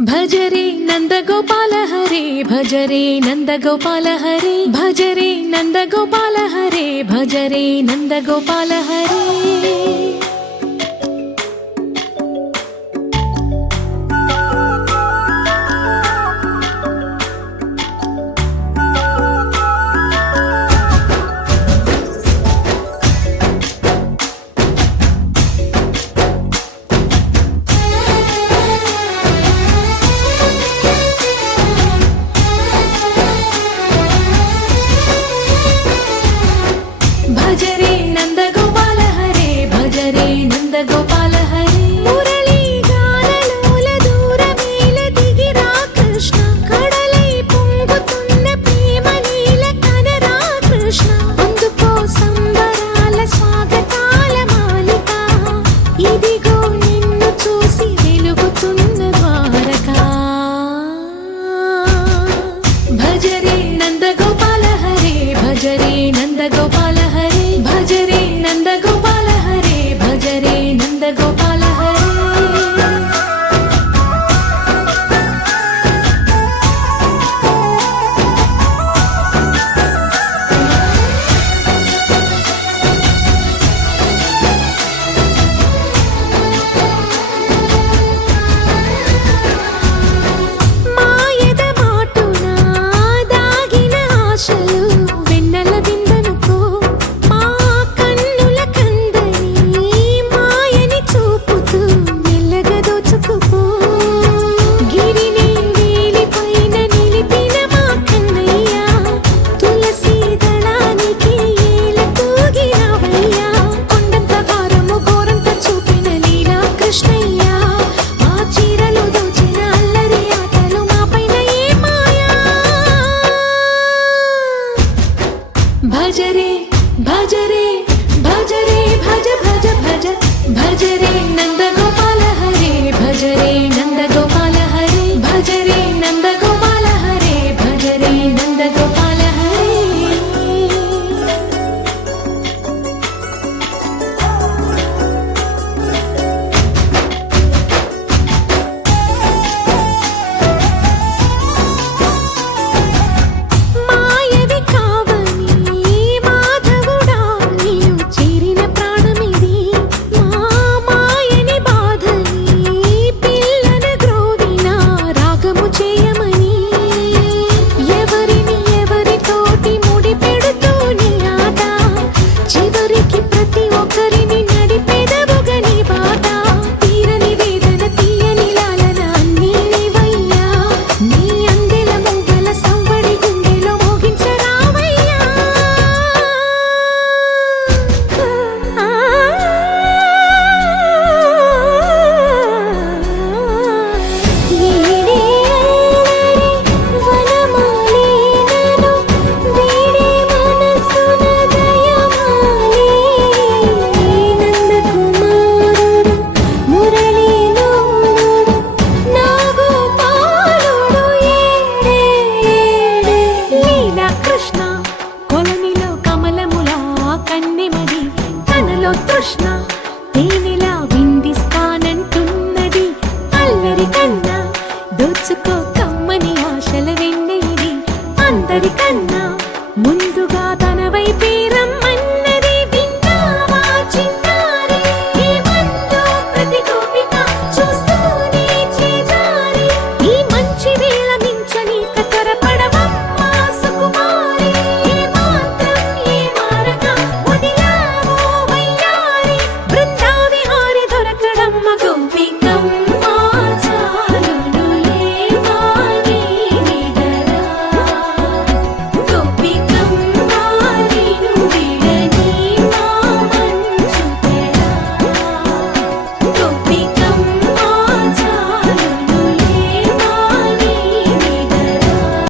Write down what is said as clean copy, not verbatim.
భజరే నందగోపాల హరే భజరే నందగోపాల హరే భజరే నందగోపాల హరే భజరే నందగోపాల హరే భజరే నందగోపాల హరే భజరే నందగోపాల హరే మురళీ గానలోల దూరమేల దిగిరా కృష్ణ కడలై పొంగుతున్న ప్రేమ నీల కనరా కృష్ణ అందుకో సంబరాల స్వాగతాల మాలిక ఇదిగో నిన్ను చూసి వెలుగుతున్న ద్వారకా భజరే నందగోపాల హరే భజరే నందగోపాల హరే భజరే నందగోపాల హరే భజరే నందగోపాల హరే మాయద మాటున దాగిన ఆశలు వెన్నెల విందనుకో మా కన్నుల కందని మాయని చూపుతూ మెల్లగా దోచుకుపో గిరిని వేలిపైన నిలిపిన మా కన్నయ్య తులసి దళానికి ఏల తూగినవయ్యా కొండంత భారము గోరంత చూపిన లీలా కృష్ణయ్య మా చీరలు దోచిన అల్లరి ఆటలు మాపైన ఏ మాయా భజరే భజరే భజరే భజ భజ భజ భజరే నంద